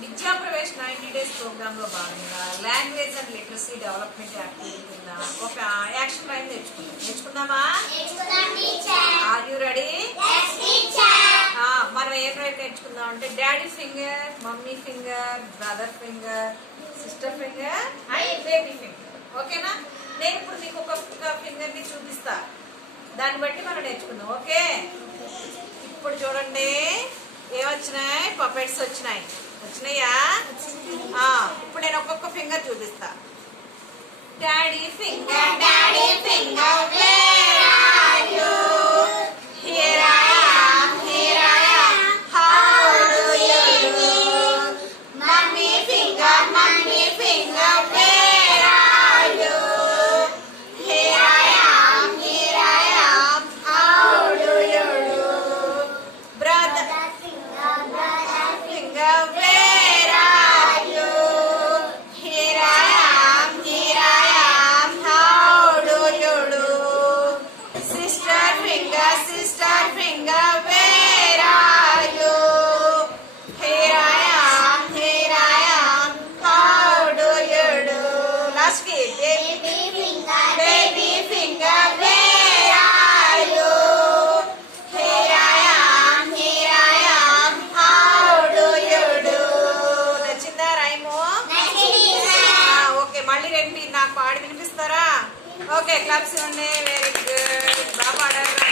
విద్యా Pravesh 90 days program లో భాగంగా language and literacy development activity కింద ఒక యాక్షన్ లైన్ నేర్చుకుందామా? Are you ready? మనం ఏ ప్రైజ్ నేర్చుకుందాం అంటే daddy finger, mummy finger, brother finger, sister finger and baby finger. ఓకేనా? నేను ఇప్పుడు మీకు ఒక్కొక్క ఫింగర్ ని చూపిస్తా, దాన్ని బట్టి మనం నేర్చుకుందాం. ఓకే, ఇప్పుడు చూడండి ఏమొచ్చినాయి, పపెట్స్ వచ్చినాయా? ఇప్పుడు నేను ఒక్కొక్క ఫింగర్ చూపిస్తా. Daddy finger, daddy finger where are you? Here I am, here I am, how do you do? Mummy finger, mummy finger where are you? Here I am, here I am, how do you do? Brother finger, where are you? Here I am, how do you do? Sister finger, where are you? Here I am, how do you do? Last kid, baby finger, where are you? Here I am, how do you do? నచ్చిందా rhyme? Okay, మళ్ళీ రెండు నాకు పాడి వినిపిస్తారా? Okay, claps ఇవ్వండి. Very good, బాగా పాడారు.